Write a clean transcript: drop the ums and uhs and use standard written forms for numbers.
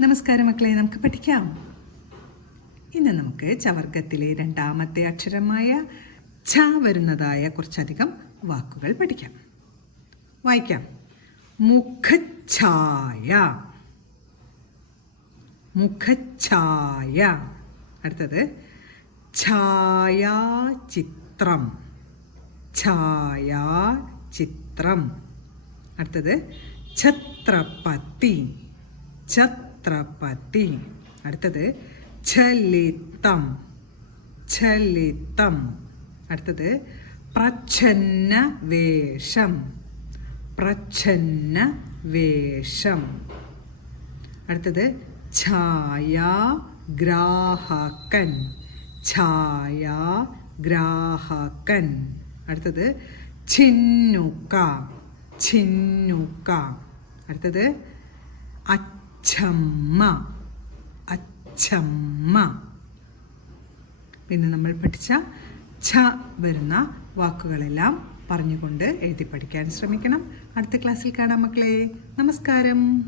നമസ്കാരം മക്കളെ, നമുക്ക് പഠിക്കാം. ഇന്ന് നമുക്ക് ചവർഗത്തിലെ രണ്ടാമത്തെ അക്ഷരമായ ഛ വരുന്നതായ കുറച്ചധികം വാക്കുകൾ പഠിക്കാം. വായിക്കാം. മുഖഛായ, മുഖഛായ. അടുത്തത് ഛായാചിത്രം, ഛായാചിത്രം. അടുത്തത് ഛത്രപതി, ഛത്രപതി. അടുത്തത് ചലിതം, ചലിതം. അടുത്തത് പ്രച്ഛന്ന വേഷം, പ്രച്ഛന്ന വേഷം. അടുത്തത് ഛായാഗ്രാഹകൻ, ഛായാഗ്രാഹകൻ. അടുത്തത് ചിന്നുക, ചിന്നുക. അടുത്തത് അച്ഛമ്മ, അച്ഛമ്മ. പിന്നെ നമ്മൾ പഠിച്ച ഛ വരുന്ന വാക്കുകളെല്ലാം പറഞ്ഞുകൊണ്ട് എഴുതി പഠിക്കാൻ ശ്രമിക്കണം. അടുത്ത ക്ലാസ്സിൽ കാണാം മക്കളെ. നമസ്കാരം.